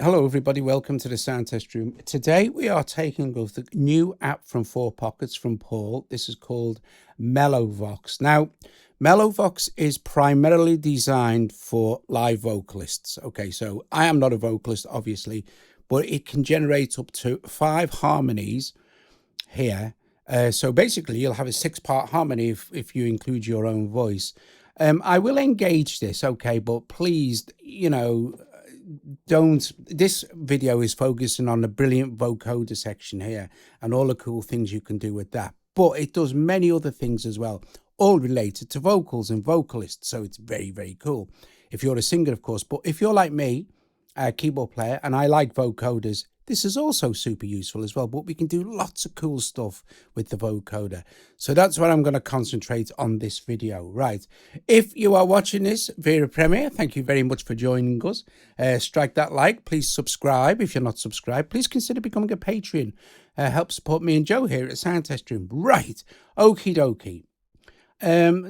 Hello everybody, welcome to the sound test room. Today we are taking a look at the new app from Four Pockets from Paul. This is called MeloVox. Now, MeloVox is primarily designed for live vocalists. Okay, so I am not a vocalist, obviously, but it can generate up to 5 harmonies here. So basically you'll have a 6-part harmony if you include your own voice. I will engage this, okay, but please, don't. This video is focusing on the brilliant vocoder section here and all the cool things you can do with that, but it does many other things as well, all related to vocals and vocalists. So it's very, very cool if you're a singer, of course. But if you're like me, a keyboard player, and I like vocoders, this is also super useful as well. But we can do lots of cool stuff with the vocoder. So that's what I'm going to concentrate on this video. Right. If you are watching this via Premiere, thank you very much for joining us. Strike that like. Please subscribe. If you're not subscribed, please consider becoming a Patreon. Help support me and Joe here at Sound Test Room. Right. Okie dokie.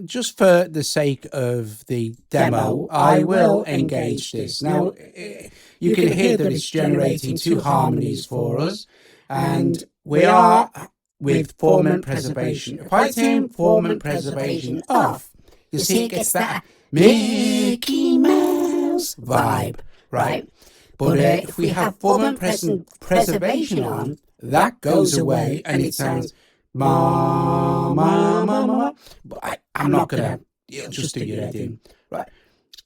Just for the sake of the demo, I will engage this. Now, you can hear that it's generating 2 harmonies for us, and we are with formant preservation. If I turn formant preservation off, you'll see it gets that Mickey Mouse vibe, right? But if we have formant preservation on, that goes away and it sounds ma, ma, ma, ma. But I'm not going to just do your head in. Right.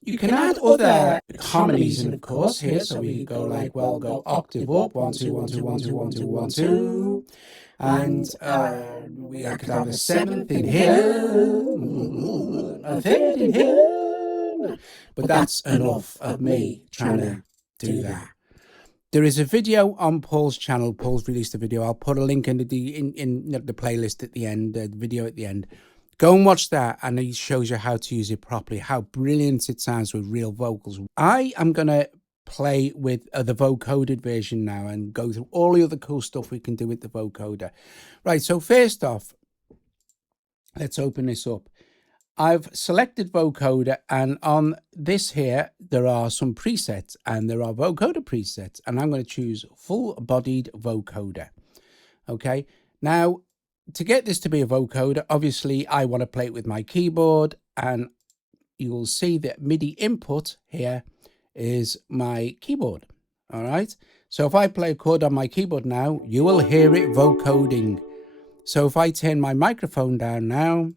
You can add other harmonies in, of course, here. So we go like, well, go octave up, 1, 2, 1, 2, 1, 2, 1, 2, 1, 2. And I could have a 7th in here, a 3rd in here. But that's enough of me trying to do that. There is a video on Paul's channel. Paul's released a video. I'll put a link in the playlist at the end, the video at the end. Go and watch that, and he shows you how to use it properly, how brilliant it sounds with real vocals. I am going to play with the vocoded version now and go through all the other cool stuff we can do with the vocoder. Right, so first off, let's open this up. I've selected vocoder, and on this here, there are some presets, and there are vocoder presets, and I'm going to choose full-bodied vocoder. Okay, now, to get this to be a vocoder, obviously, I want to play it with my keyboard, and you will see that MIDI input here is my keyboard. All right, so if I play a chord on my keyboard now, you will hear it vocoding. So if I turn my microphone down now,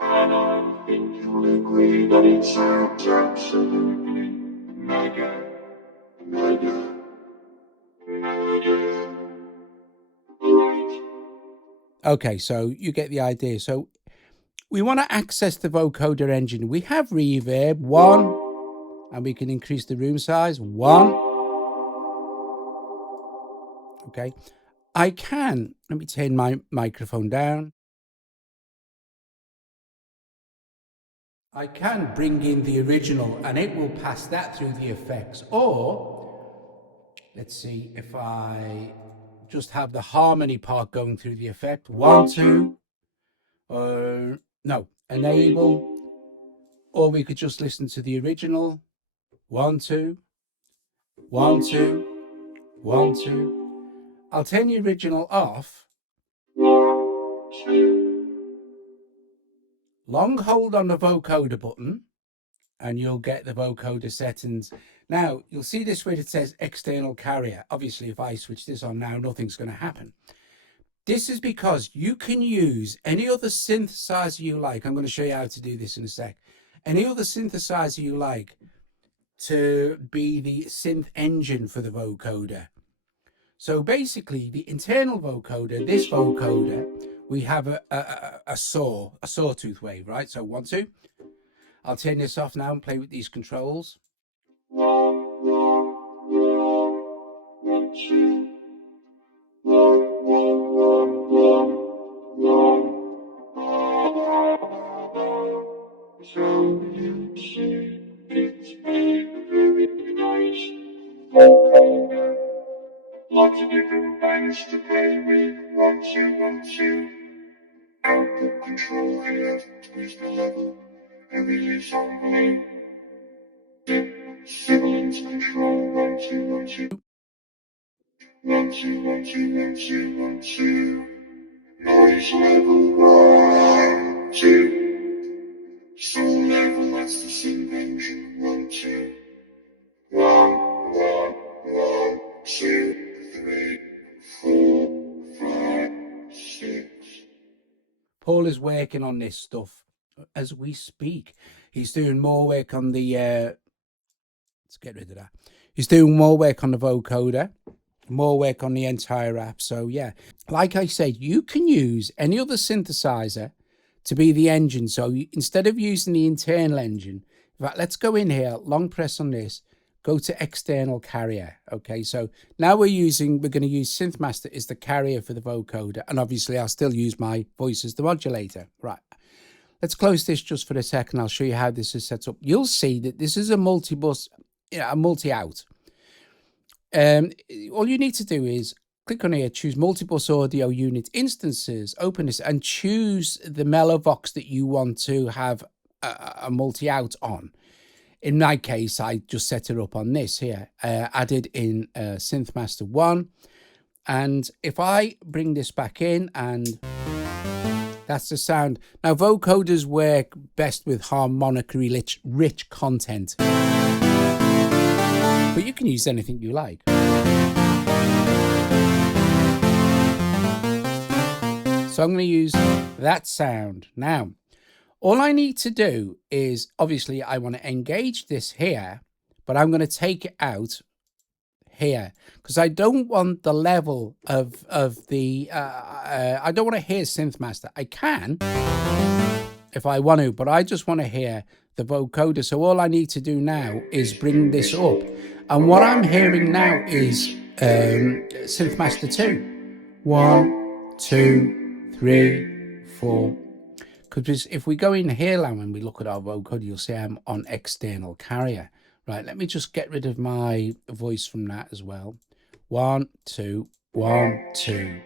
and I think you'll agree that it sounds absolutely mega. Okay, so you get the idea. So we want to access the vocoder engine. We have reverb 1, and we can increase the room size 1. Okay, I can, let me turn my microphone down. I can bring in the original and it will pass that through the effects. Or, let's see if I just have the harmony part going through the effect. 1, 2, no, enable. Or we could just listen to the original. 1, 2, 1, 2, 1, 2. I'll turn the original off. 1, 2. Long hold on the vocoder button and you'll get the vocoder settings. Now, you'll see this where it says external carrier. Obviously, if I switch this on now, nothing's going to happen. This is because you can use any other synthesizer you like. I'm going to show you how to do this in a sec. Any other synthesizer you like to be the synth engine for the vocoder. So basically, the internal vocoder, this vocoder, we have a sawtooth wave, right? So 1, 2. I'll turn this off now and play with these controls. 1, 2. 1, 1. So you see, it's a very nice vocoder. Lots of different bands to play with. 1, 2, 1, 2. Output control here, twist the level. Sibilance control 1 2 1 2 1 2 1 2 1 2 1 2 noise level 1 2 soul level that's the synth engine 1 2 1 1 1 2 3 4 5 6. Paul is working on this stuff as we speak. He's doing more work on the let's get rid of that. He's doing more work on the vocoder, more work on the entire app. So yeah, like I said, you can use any other synthesizer to be the engine. So instead of using the internal engine, in fact, let's go in here, long press on this, go to external carrier. Okay, so now we're going to use SynthMaster as the carrier for the vocoder, and obviously I'll still use my voice as the modulator. Right, let's close this just for a second. I'll show you how this is set up. You'll see that this is a multi-bus, a multi-out. All you need to do is click on here, choose multi-bus audio unit instances, open this, and choose the MeloVox that you want to have a multi-out on. In my case, I just set it up on this here, added in SynthMaster 1. And if I bring this back in, and that's the sound. Now, vocoders work best with harmonically rich content, but you can use anything you like. So I'm going to use that sound. Now, all I need to do is, obviously, I want to engage this here, but I'm going to take it out here because I don't want the level of the, I don't want to hear SynthMaster. I can if I want to, but I just want to hear the vocoder. So all I need to do now is bring this up. And what I'm hearing now is SynthMaster 2. 1, 2, 3, 4. Because if we go in here now and we look at our vocoder, you'll see I'm on external carrier. Right, let me just get rid of my voice from that as well. 1, 2, 1, 2.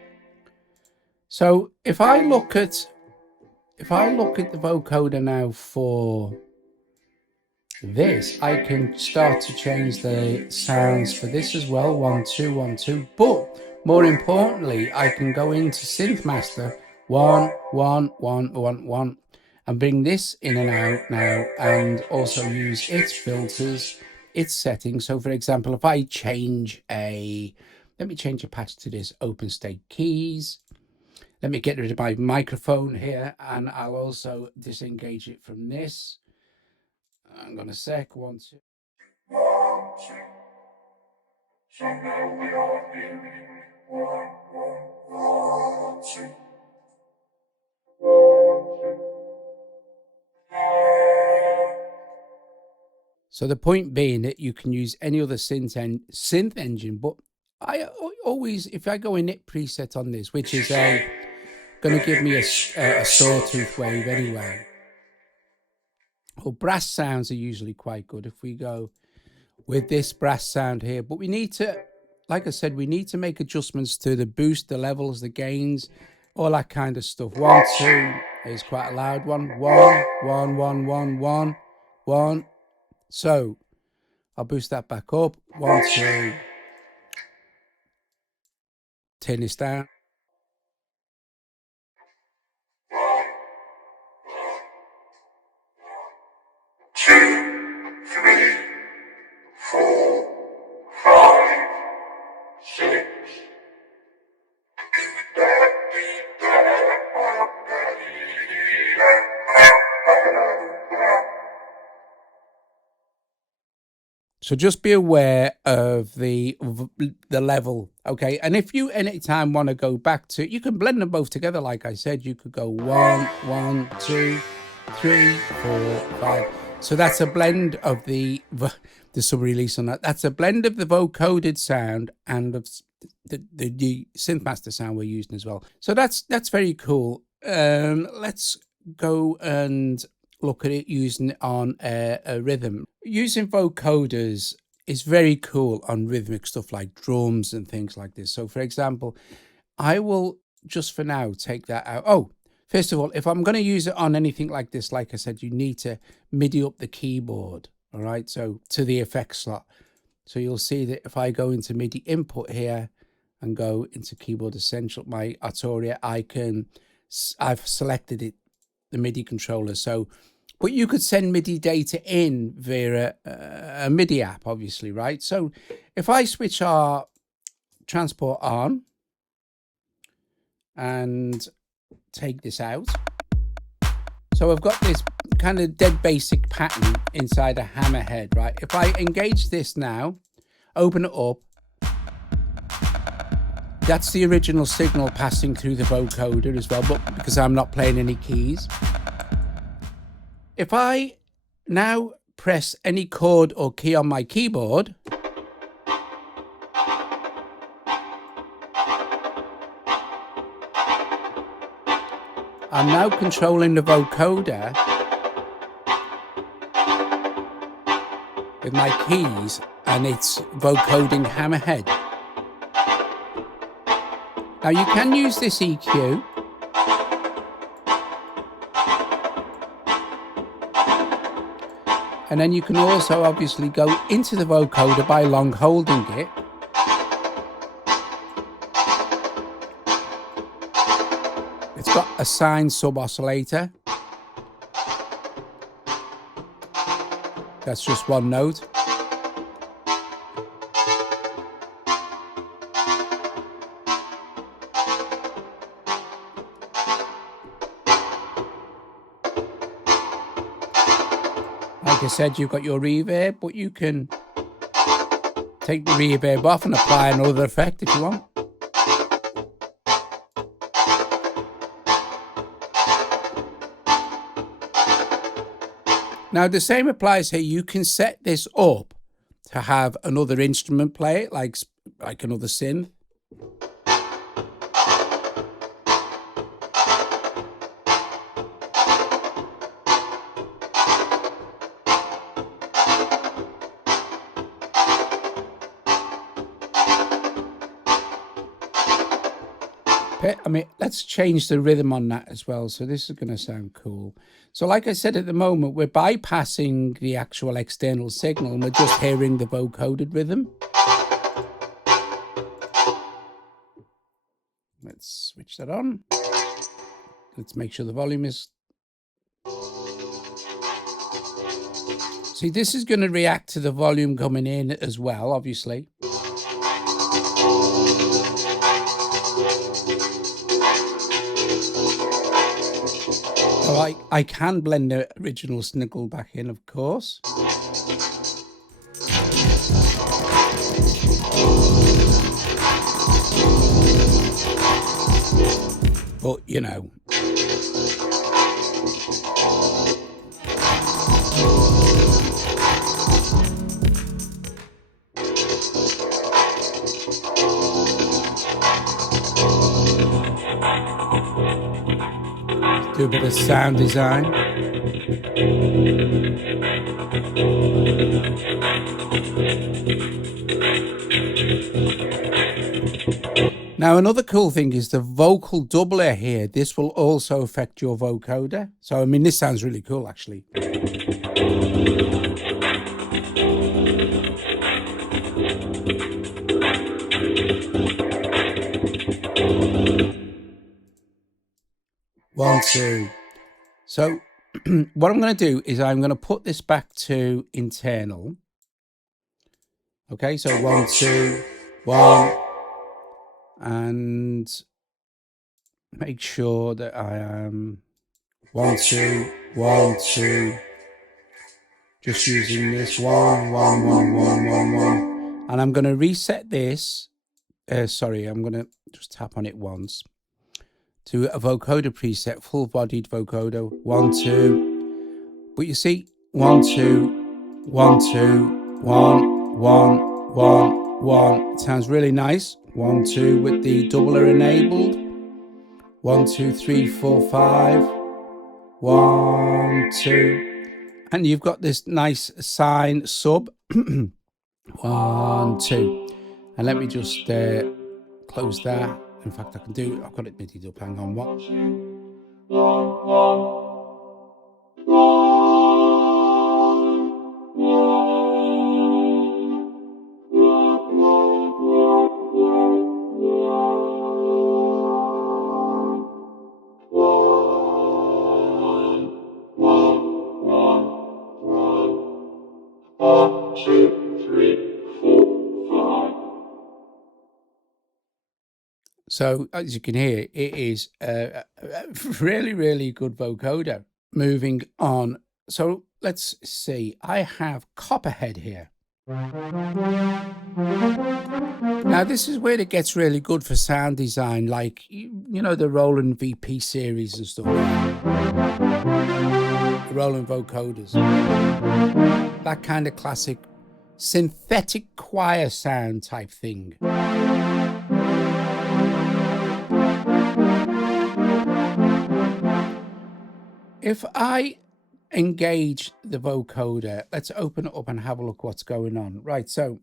So if I look at the vocoder now for this, I can start to change the sounds for this as well. 1, 2, 1, 2. But more importantly, I can go into SynthMaster 1, 1, 1, 1, 1, and bring this in and out now, and also use its filters, its settings. So for example, if I change let me change a patch to this open state keys. Let me get rid of my microphone here, and I'll also disengage it from this. Hang on a sec. 1, 2. 1, 2. So now we are hearing 1, 1, 1, 2. So the point being that you can use any other synth engine, but I always, if I go init preset on this, which is going to give me a sawtooth wave anyway. Well, brass sounds are usually quite good if we go with this brass sound here, but we need to, like I said, we need to make adjustments to the boost, the levels, the gains, all that kind of stuff. 1, 2 is quite a loud one. 1, 1, 1, 1, 1, 1. So I'll boost that back up. 1, 2. Turn this down. 2, 3, 4, 5, 6. So just be aware of the level, okay? And if you anytime want to go back to, you can blend them both together. Like I said, you could go 1, 1, 2, 3, 4, 5. So that's a blend of the sub-release on that. That's a blend of the vocoded sound and of the SynthMaster sound we're using as well. So that's very cool. Let's go and look at it using it on a rhythm. Using vocoders is very cool on rhythmic stuff like drums and things like this. So for example, I will just for now take that out. Oh, First of all, if I'm going to use it on anything like this, like I said, you need to MIDI up the keyboard. All right, so to the effects slot. So you'll see that if I go into MIDI input here and go into keyboard essential, my Arturia icon, I've selected it, the MIDI controller. So, but you could send MIDI data in via a MIDI app, obviously, right? So if I switch our transport on and take this out, so I've got this kind of dead basic pattern inside a hammerhead, right? If I engage this now, open it up, that's the original signal passing through the vocoder as well, but because I'm not playing any keys. If I now press any chord or key on my keyboard, I'm now controlling the vocoder with my keys, and it's vocoding hammerhead. Now you can use this EQ. And then you can also obviously go into the vocoder by long holding it. It's got a sine sub oscillator. That's just one note. Like I said, you've got your reverb, but you can take the reverb off and apply another effect if you want. Now the same applies here. You can set this up to have another instrument play it, like another synth. I mean, let's change the rhythm on that as well. So this is going to sound cool. So like I said, at the moment, we're bypassing the actual external signal and we're just hearing the vocoded rhythm. Let's switch that on. Let's make sure the volume is... See, this is going to react to the volume coming in as well, obviously. So I can blend the original sniggle back in, of course. But, you know. Do a bit of sound design. Now another cool thing is the vocal doubler here. This will also affect your vocoder. So I mean, this sounds really cool actually. One, two. So what I'm going to do is I'm going to put this back to internal. Okay, so 1, 2, 1. And make sure that I am 1, 2, 1, 2. Just using this 1, 1, 1, 1, 1, 1. And I'm going to reset this. Sorry, I'm going to just tap on it once. To a vocoder preset, full-bodied vocoder, 1, 2. But you see, 1, 2, 1, 2, 1, 1, 1, 1. It sounds really nice. 1, 2 with the doubler enabled. 1, 2, 3, 4, 5. 1, 2. And you've got this nice sine sub. 1, 2. And let me just close that. In fact, I can do it. I've got it MIDI'd up. Hang on. What? So as you can hear, it is a really, really good vocoder. Moving on. So let's see. I have Copperhead here. Now this is where it gets really good for sound design, like, you know, the Roland VP series and stuff. The Roland vocoders. That kind of classic synthetic choir sound type thing. If I engage the vocoder, let's open it up and have a look what's going on. Right, so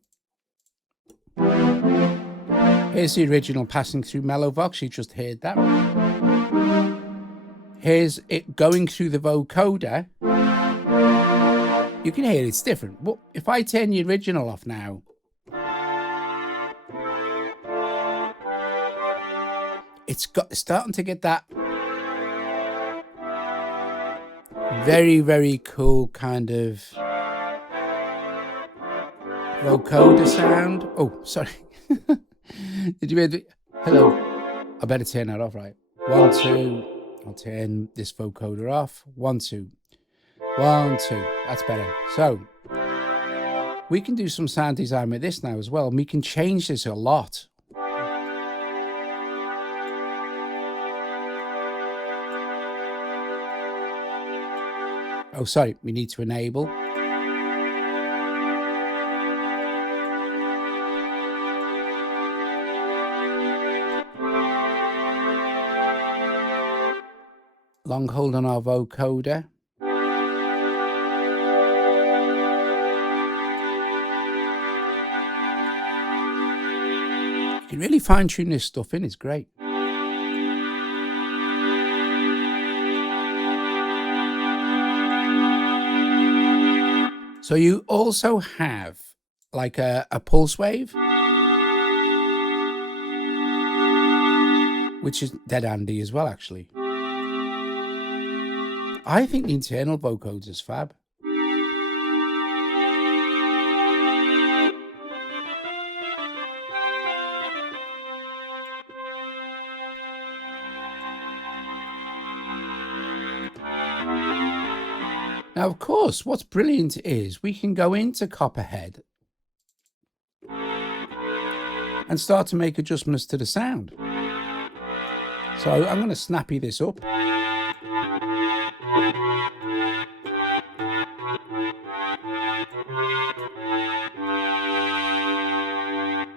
here's the original passing through MeloVox. You just heard that. Here's it going through the vocoder. You can hear it's different. But if I turn the original off now, it's starting to get that very, very cool kind of vocoder sound. Oh, sorry. Did you hear the... Hello. I better turn that off, right? 1, 2. I'll turn this vocoder off. 1, 2. 1, 2. That's better. So we can do some sound design with this now as well, and we can change this a lot. Oh, sorry, we need to enable. Long hold on our vocoder. You can really fine tune this stuff in, it's great. So you also have like a pulse wave, which is dead handy as well, actually. I think the internal vocoder is fab. Now, of course, what's brilliant is we can go into Copperhead and start to make adjustments to the sound. So I'm going to snappy this up.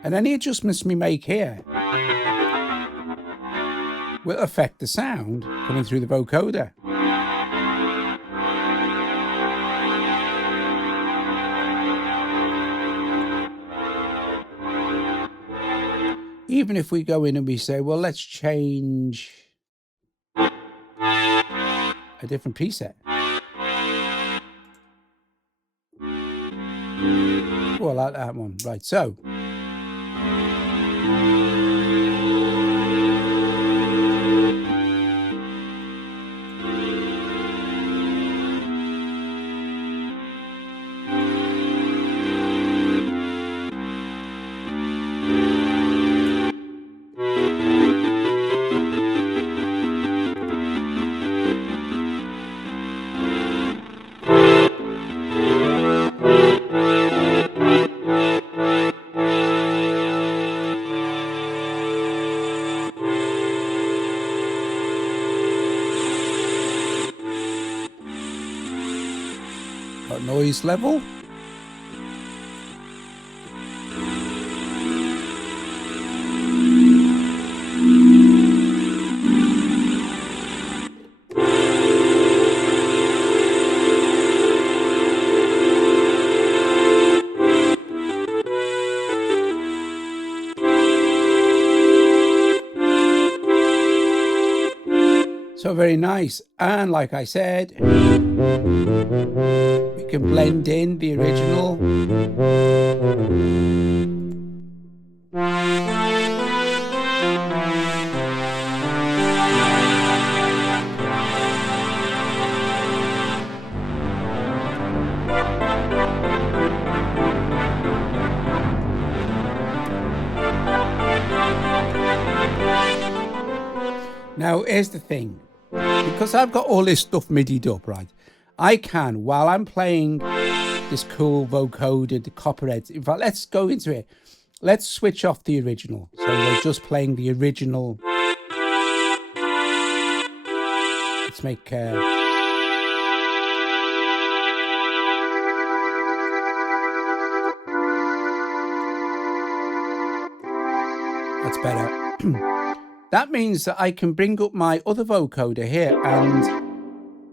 And any adjustments we make here will affect the sound coming through the vocoder. Even if we go in and we say, well, let's change a different preset. Oh, I like that one. Right, so. Noise level. So very nice. And like I said, we can blend in the original. Now, here's the thing. Because I've got all this stuff MIDI'd up, right? I can, while I'm playing this cool vocoder, the Copperhead. In fact, let's go into it. Let's switch off the original. So we're just playing the original. Let's make... That's better. That means that I can bring up my other vocoder here and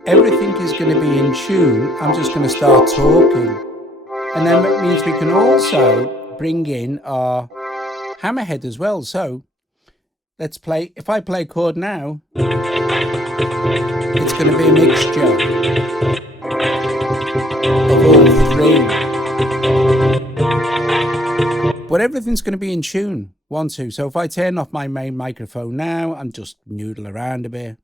everything is going to be in tune. I'm just going to start talking. And then it means we can also bring in our hammerhead as well. So let's play. If I play a chord now, it's going to be a mixture of all three. But everything's going to be in tune. 1, 2. So if I turn off my main microphone now and just noodle around a bit.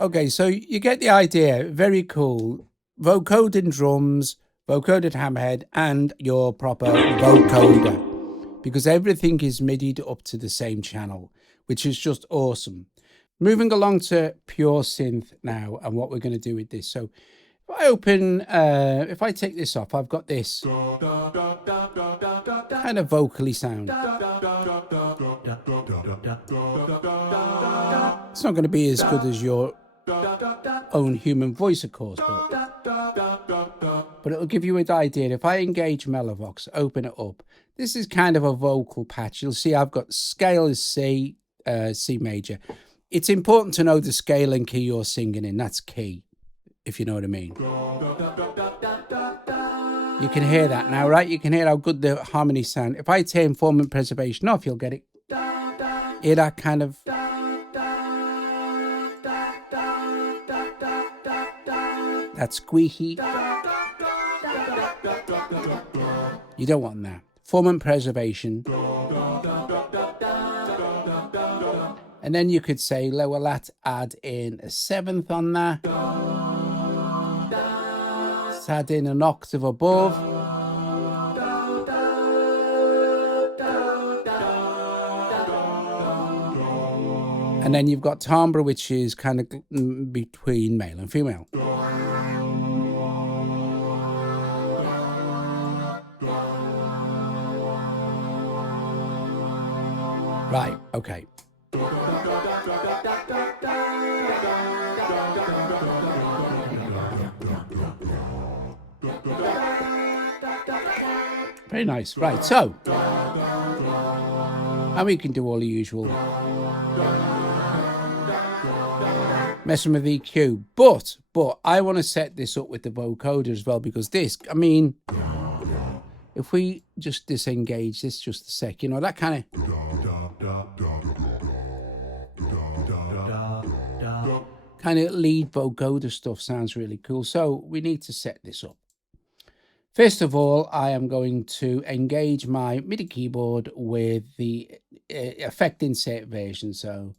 Okay, so you get the idea. Very cool. Vocoding drums, vocoded hammerhead, and your proper vocoder. Because everything is MIDI'd up to the same channel, which is just awesome. Moving along to pure synth now, and what we're going to do with this. So if I open, if I take this off, I've got this kind of vocally sound. It's not going to be as good as your own human voice, of course, but it'll give you an idea. If I engage MeloVox, open it up, this is kind of a vocal patch. You'll see I've got scale is C, C major. It's important to know the scale and key you're singing in. That's key, if you know what I mean. You can hear that now, right? You can hear how good the harmonies sound. If I turn form and preservation off, you'll get it. Hear that kind of... that squeaky. You don't want that. Form and preservation. And then you could say, well, let's add in a 7th on that. Let's add in an octave above. And then you've got timbre, which is kind of between male and female. Right, okay. Very nice. Right, so. And we can do all the usual. Messing with EQ. But I want to set this up with the vocoder as well, because this, I mean, if we just disengage this just a sec, you know, that kind of... kind of lead vocoder stuff sounds really cool. So we need to set this up. First of all, I am going to engage my MIDI keyboard with the effect insert version. So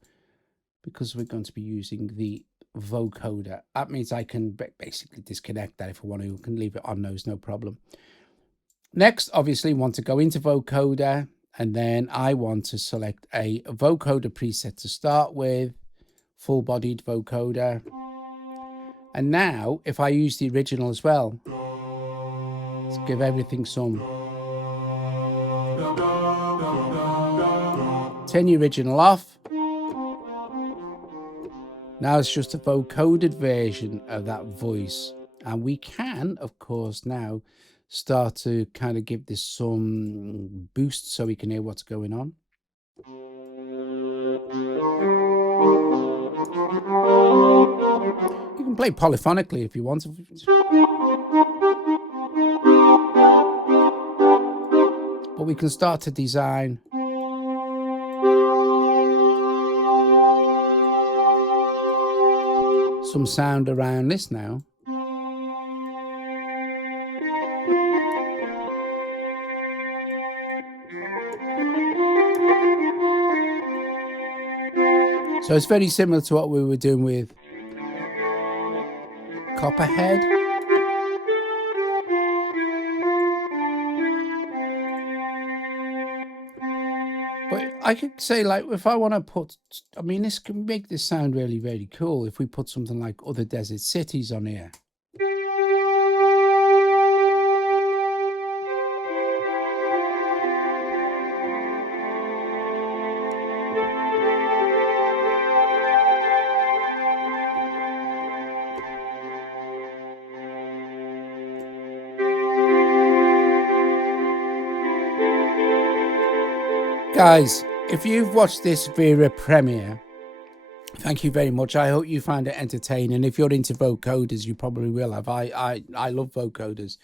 because we're going to be using the vocoder, that means I can basically disconnect that if I want to. I can leave it on those, no problem. Next, obviously, want to go into vocoder, and then I want to select a vocoder preset to start with. Full-bodied vocoder. And now, if I use the original as well, let's give everything some. Turn the original off. Now it's just a vocoded version of that voice. And we can, of course, now start to kind of give this some boost so we can hear what's going on. You can play polyphonically if you want. But we can start to design some sound around this now. So it's very similar to what we were doing with Copperhead. But I could say, like, if I want to put, I mean, this can make this sound really, really cool if we put something like Other Desert Cities on here. Guys, if you've watched this via premiere, thank you very much. I hope you find it entertaining. If you're into vocoders, you probably will have. I love vocoders.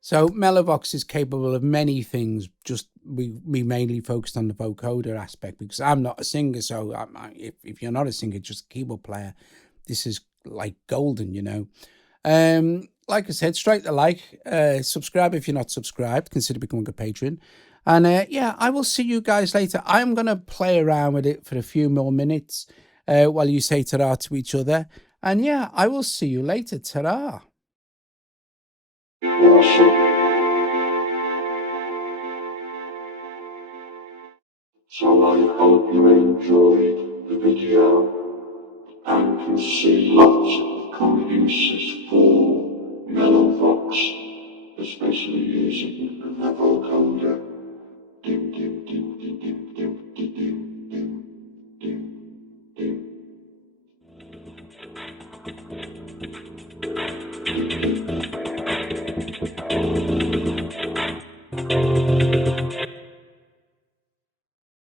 So MeloVox is capable of many things. Just we mainly focused on the vocoder aspect because I'm not a singer. So if you're not a singer, just a keyboard player, this is like golden, you know. Like I said, strike the like, subscribe if you're not subscribed, consider becoming a patron. And yeah, I will see you guys later. I'm going to play around with it for a few more minutes while you say ta-ra to each other. And yeah, I will see you later. Ta-ra. Awesome. So I hope you enjoyed the video and can see lots of cool uses for MeloVox, especially using the vocoder. Dim, dim, dim, dim, dim, dim, dim, dim, dim, dim,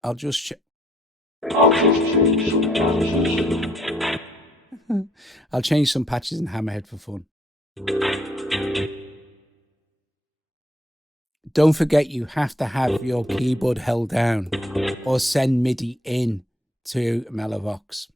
I'll just change some patches. I'll change some patches in Hammerhead for fun. Don't forget, you have to have your keyboard held down or send MIDI in to MeloVox.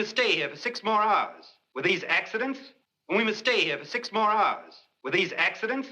must stay here for 6 more hours. With these accidents? And we must stay here for 6 more hours. With these accidents?